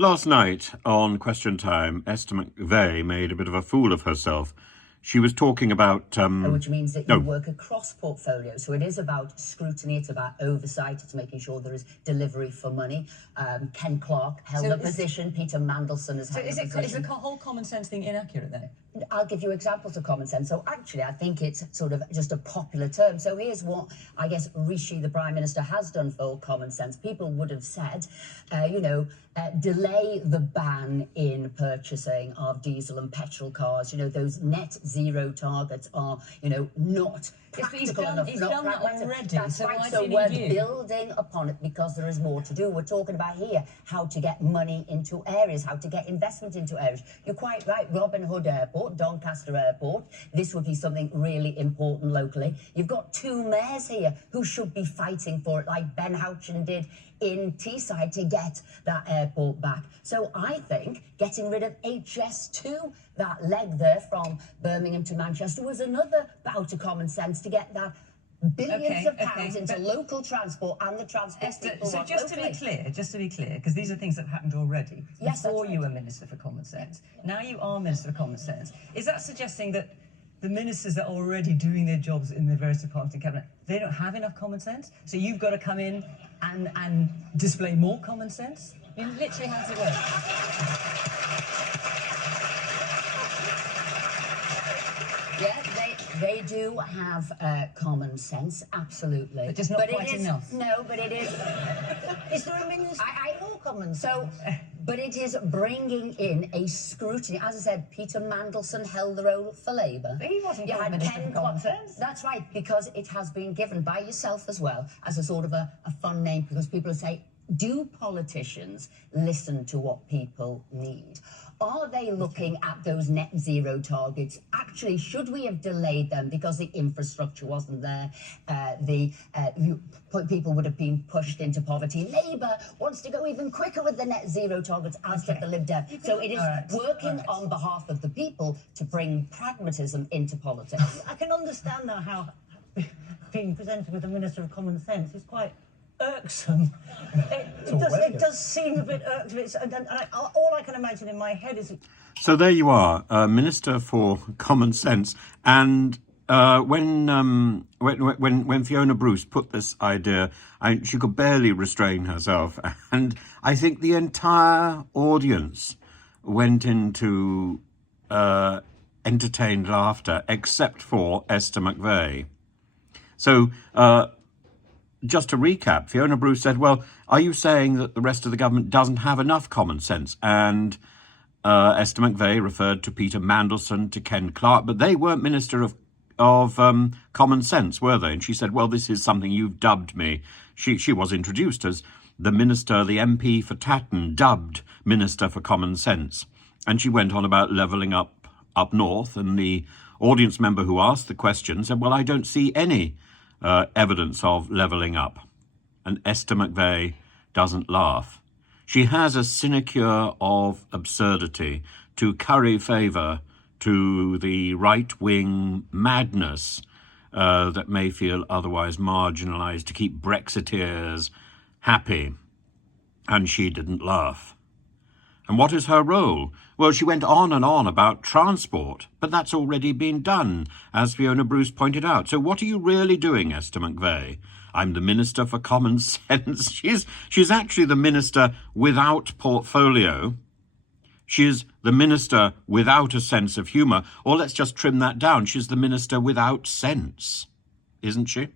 Last night on Question Time, Esther McVeigh made a bit of a fool of herself. She was talking about... Which means that you work across portfolios. So it is about scrutiny, it's about oversight, it's making sure there is delivery for money. Ken Clarke held a position, Peter Mandelson has held a position. Is the whole common sense thing inaccurate then? I'll give you examples of common sense. So actually, I think it's sort of just a popular term. So here's what I guess Rishi, the Prime Minister, has done for common sense. People would have said, delay the ban in purchasing of diesel and petrol cars. You know, those net zero targets are, not practical enough. He's done that already. That's right. So we're building upon it because there is more to do. We're talking about here how to get money into areas, how to get investment into areas. You're quite right. Robin Hood Airport, Doncaster Airport. This would be something really important locally. You've got two mayors here who should be fighting for it, like Ben Houchen did in Teesside, to get that airport back. So I think getting rid of HS2, that leg there from Birmingham to Manchester, was another bout of common sense to get that billions of pounds into local transport and the transport people So just to be clear, because these are things that have happened already. Yes, before you were Minister for Common Sense. Now you are Minister for Common Sense. Is that suggesting that the ministers that are already doing their jobs in the various departments in Cabinet, they don't have enough common sense? So you've got to come in and display more common sense? I mean, literally, how does it work? Yeah, they do have common sense, absolutely. But just not quite enough. No, but it is. Is there a minister? I know common. So, but it is bringing in a scrutiny. As I said, Peter Mandelson held the role for Labour. But he wasn't Minister for Common Sense. That's right, because it has been given by yourself as well as a sort of a fun name, because people say, do politicians listen to what people need? Are they looking at those net zero targets? Actually, should we have delayed them because the infrastructure wasn't there? People would have been pushed into poverty. Labour wants to go even quicker with the net zero targets, as did the Lib Dem. So it is working on behalf of the people to bring pragmatism into politics. I can understand now how being presented with a Minister of Common Sense is quite irksome. It does seem a bit irksome. All I can imagine in my head is... So there you are, Minister for Common Sense. And when Fiona Bruce put this idea, she could barely restrain herself. And I think the entire audience went into entertained laughter, except for Esther McVeigh. So... just to recap, Fiona Bruce said, well, are you saying that the rest of the government doesn't have enough common sense? And Esther McVeigh referred to Peter Mandelson, to Ken Clarke, but they weren't Minister of Common Sense, were they? And she said, well, this is something you've dubbed me. She was introduced as the Minister, the MP for Tatton, dubbed Minister for Common Sense. And she went on about levelling up north, and the audience member who asked the question said, well, I don't see any evidence of levelling up. And Esther McVeigh doesn't laugh. She has a sinecure of absurdity to curry favour to the right-wing madness that may feel otherwise marginalised, to keep Brexiteers happy. And she didn't laugh. And what is her role? Well, she went on and on about transport, but that's already been done, as Fiona Bruce pointed out. So what are you really doing, Esther McVeigh? I'm the Minister for Common Sense. She's actually the Minister without portfolio. She's the Minister without a sense of humour. Or let's just trim that down. She's the Minister without sense, isn't she?